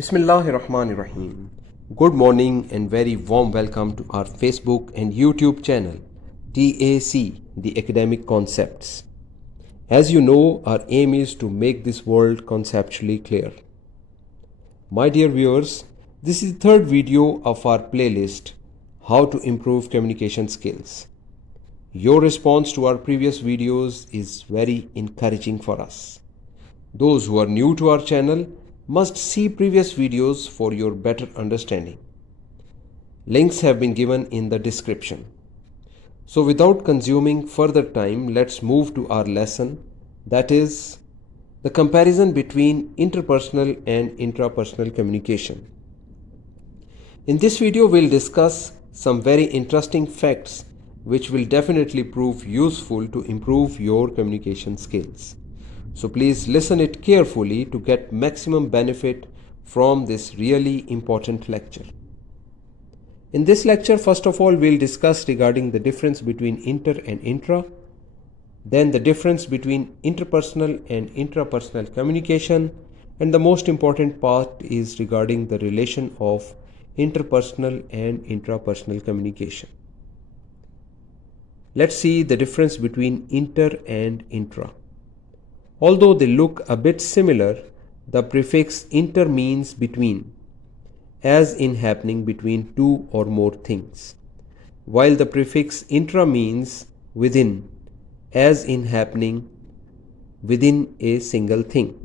Bismillahirrahmanirrahim. Good morning and very warm welcome to our Facebook and YouTube channel, TAC, the Academic Concepts. As you know, our aim is to make this world conceptually clear. My dear viewers, this is the third video of our playlist, How to Improve Communication Skills. Your response to our previous videos is very encouraging for us. Those who are new to our channel must see previous videos for your better understanding. Links have been given in the description. So without consuming further time, let's move to our lesson, that is the comparison between interpersonal and intrapersonal communication. In this video, we'll discuss some very interesting facts which will definitely prove useful to improve your communication skills. So please listen it carefully to get maximum benefit from this really important lecture. In this lecture, first of all, we'll discuss regarding the difference between inter and intra, then the difference between interpersonal and intrapersonal communication, and the most important part is regarding the relation of interpersonal and intrapersonal communication. Let's see the difference between inter and intra. Although they look a bit similar, the prefix inter means between, as in happening between two or more things, while the prefix intra means within, as in happening within a single thing.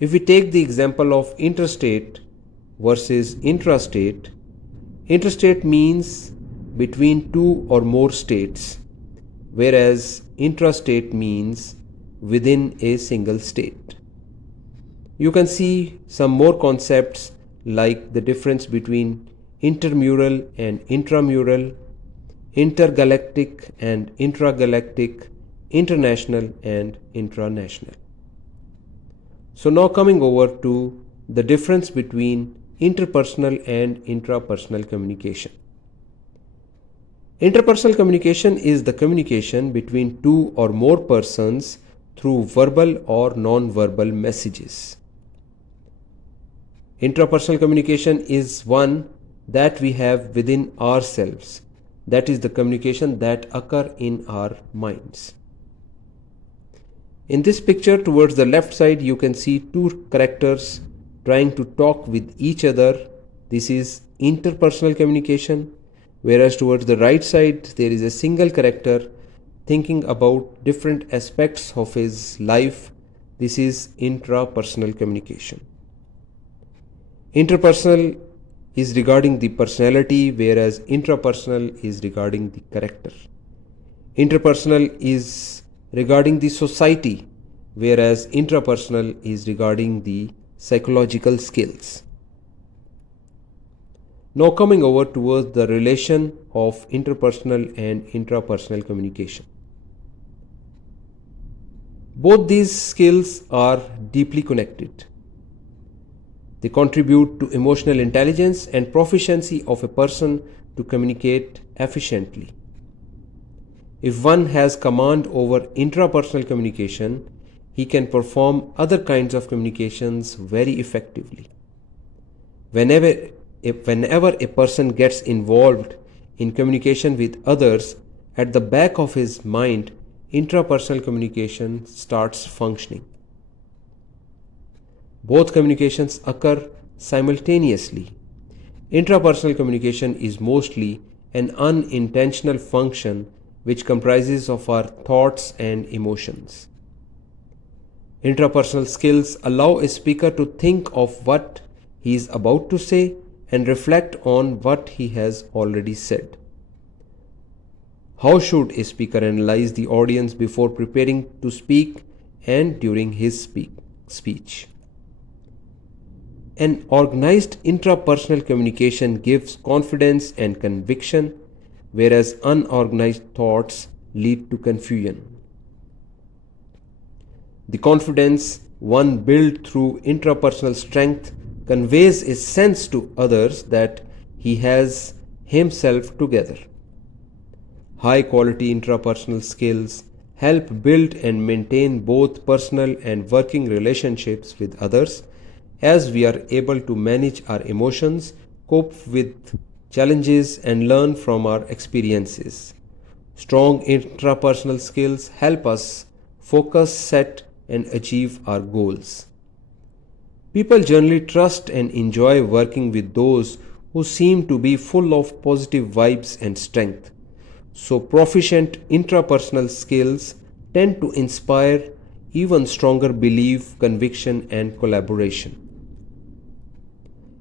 If we take the example of interstate versus intrastate, interstate means between two or more states, whereas intrastate means within a single state. You can see some more concepts like the difference between intermural and intramural, intergalactic and intragalactic, international and intranational. So now coming over to the difference between interpersonal and intrapersonal communication. Interpersonal communication is the communication between two or more persons through verbal or non-verbal messages. Intrapersonal communication is one that we have within ourselves. That is the communication that occur in our minds. In this picture towards the left side, you can see two characters trying to talk with each other. This is interpersonal communication. Whereas towards the right side, there is a single character thinking about different aspects of his life. This is intrapersonal communication. Interpersonal is regarding the personality, whereas intrapersonal is regarding the character. Interpersonal is regarding the society, whereas intrapersonal is regarding the psychological skills. Now coming over towards the relation of interpersonal and intrapersonal communication. Both these skills are deeply connected. They contribute to emotional intelligence and proficiency of a person to communicate efficiently. If one has command over intrapersonal communication, he can perform other kinds of communications very effectively. Whenever a person gets involved in communication with others, at the back of his mind, intrapersonal communication starts functioning. Both communications occur simultaneously. Intrapersonal communication is mostly an unintentional function which comprises of our thoughts and emotions. Intrapersonal skills allow a speaker to think of what he is about to say and reflect on what he has already said. How should a speaker analyze the audience before preparing to speak and during his speech? An organized intrapersonal communication gives confidence and conviction, whereas unorganized thoughts lead to confusion. The confidence one built through intrapersonal strength conveys a sense to others that he has himself together. High quality intrapersonal skills help build and maintain both personal and working relationships with others as we are able to manage our emotions, cope with challenges, and learn from our experiences. Strong intrapersonal skills help us focus, set, and achieve our goals. People generally trust and enjoy working with those who seem to be full of positive vibes and strength. So, proficient intrapersonal skills tend to inspire even stronger belief, conviction, and collaboration.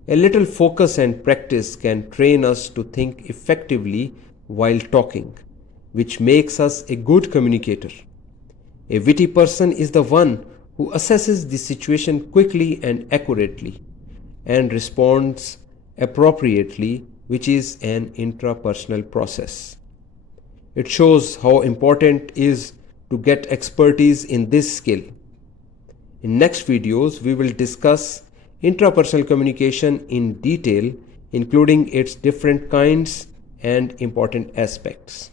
A little focus and practice can train us to think effectively while talking, which makes us a good communicator. A witty person is the one who assesses the situation quickly and accurately and responds appropriately, which is an intrapersonal process. It shows how important it is to get expertise in this skill. In next videos, we will discuss intrapersonal communication in detail, including its different kinds and important aspects.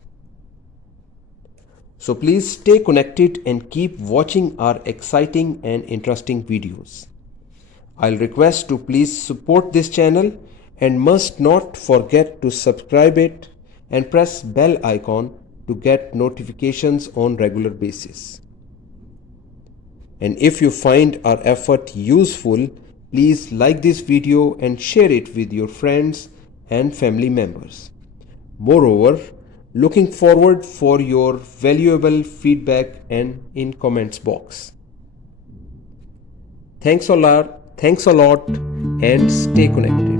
So please stay connected and keep watching our exciting and interesting videos. I'll request to please support this channel and must not forget to subscribe it and press bell icon to get notifications on regular basis. And if you find our effort useful, please like this video and share it with your friends and family members. Moreover, looking forward for your valuable feedback and in comments box. Thanks a lot and stay connected.